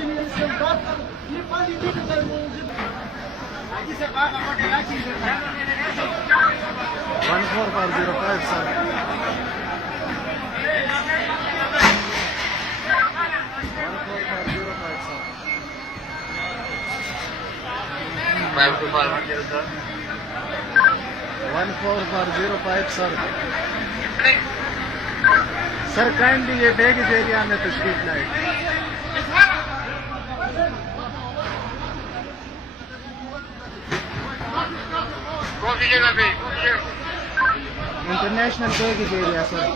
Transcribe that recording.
14405, sir. 14405, sir. 52410, sir. 14405, sir. Sir, kindly ये baggage area में तो स्ट्रीट लाइट. कौन सी जगह पे? International baggage area, sir.